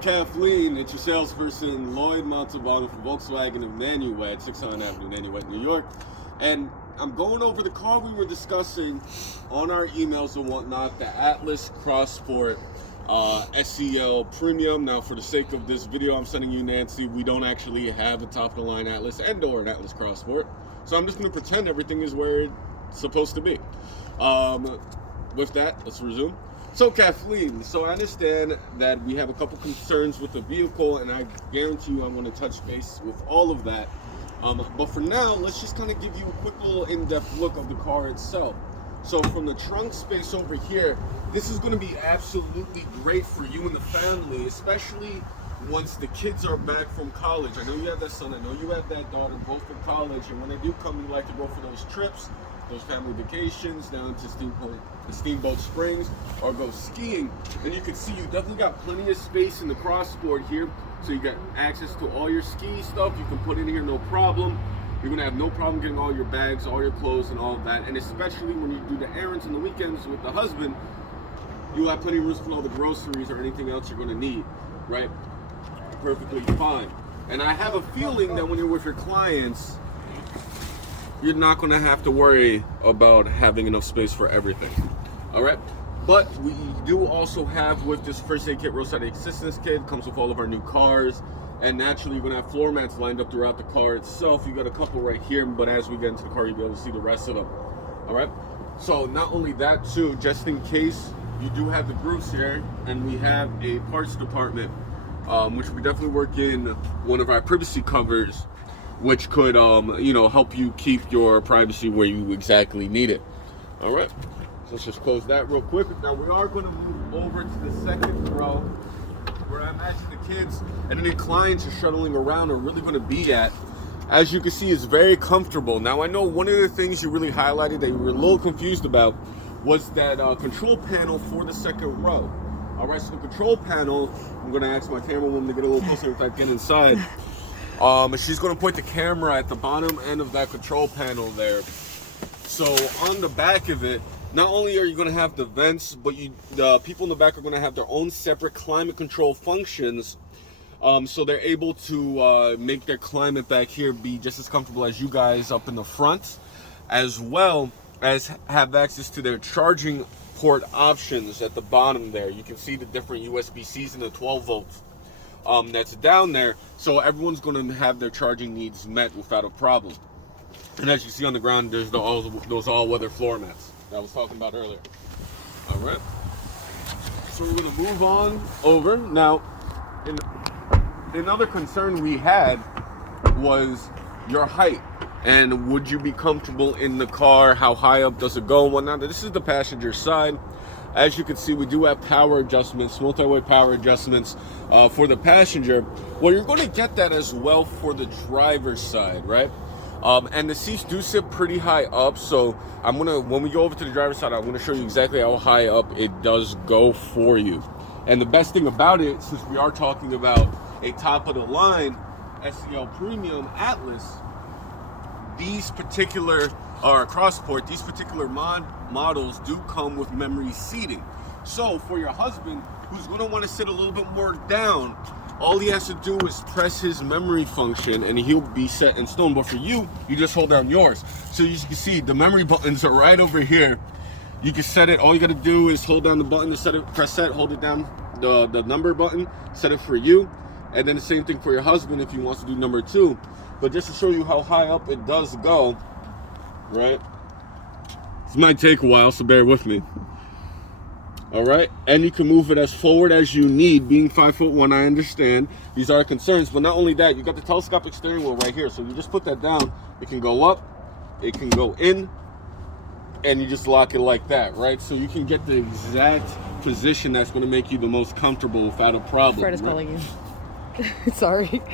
Kathleen, it's your salesperson, Lloyd Montalbano from Volkswagen of Nanuet, 600 Avenue, Nanuet, New York. And I'm going over the car we were discussing on our emails and whatnot, the Atlas CrossSport SEL Premium. Now, for the sake of this video I'm sending you, Nancy, we don't actually have a top-of-the-line Atlas and/or an Atlas CrossSport. So I'm just going to pretend everything is where it's supposed to be. With that, let's resume. So Kathleen, so I understand that we have a couple concerns with the vehicle, and I guarantee you I'm going to touch base with all of that. But for now, let's just kind of give you a quick little in-depth look of the car itself. So from the trunk space over here, this is going to be absolutely great for you and the family, especially once the kids are back from college. I know you have that son, I know you have that daughter, both in college, and when they do come, you like to go for those trips, those family vacations down to Steamboat Springs, or go skiing. And you can see you definitely got plenty of space in the CrossSport here, so you got access to all your ski stuff. You can put in here no problem. You're gonna have no problem getting all your bags, all your clothes, and all of that. And especially when you do the errands on the weekends with the husband, you'll have plenty of room for all the groceries or anything else you're gonna need, right? Perfectly fine. And I have a feeling that when you're with your clients, you're not going to have to worry about having enough space for everything. All right, but we do also have, with this first aid kit, roadside assistance kit, comes with all of our new cars, and naturally you're going to have floor mats lined up throughout the car itself. You got a couple right here, but as we get into the car, you'll be able to see the rest of them. All right, so not only that too, just in case, you do have the grooves here, and we have a parts department, which we definitely work in one of our privacy covers, which could help you keep your privacy where you exactly need it. All right, so let's just close that real quick. Now we are going to move over to the second row, where I imagine the kids and any clients are shuttling around are really going to be at. As you can see, it's very comfortable. Now I know one of the things you really highlighted that you were a little confused about was that control panel for the second row. All right, so the control panel, I'm going to ask my camera woman to get a little closer if I get inside. She's going to point the camera at the bottom end of that control panel there. So on the back of it, not only are you going to have the vents, but the people in the back are going to have their own separate climate control functions. So they're able to make their climate back here be just as comfortable as you guys up in the front, as well as have access to their charging port options at the bottom there. You can see the different USB-Cs and the 12 volts. That's down there, so everyone's going to have their charging needs met without a problem. And as you see on the ground, there's those all-weather floor mats that I was talking about earlier. All right, so we're going to move on over. Now, another concern we had was your height, and would you be comfortable in the car? How high up does it go and whatnot? This is the passenger side. As you can see, we do have power adjustments, multi-way power adjustments for the passenger. Well, you're going to get that as well for the driver's side, right? And the seats do sit pretty high up, so when we go over to the driver's side, I'm gonna show you exactly how high up it does go for you. And the best thing about it, since we are talking about a top-of-the-line SEL Premium Atlas, these particular CrossSport, these particular models do come with memory seating. So for your husband, who's going to want to sit a little bit more down, all he has to do is press his memory function and he'll be set in stone. But for you, you just hold down yours. So you can see the memory buttons are right over here. You can set it. All you got to do is hold down the button to set it, press set, hold it down, the number button, set it for you. And then the same thing for your husband if he wants to do number 2. But just to show you how high up it does go, right? This might take a while, so bear with me. All right, and you can move it as forward as you need. Being 5'1", I understand these are concerns, but not only that, you got the telescopic steering wheel right here. So you just put that down. It can go up, it can go in, and you just lock it like that, right? So you can get the exact position that's going to make you the most comfortable without a problem. Fred is right? calling you. Sorry.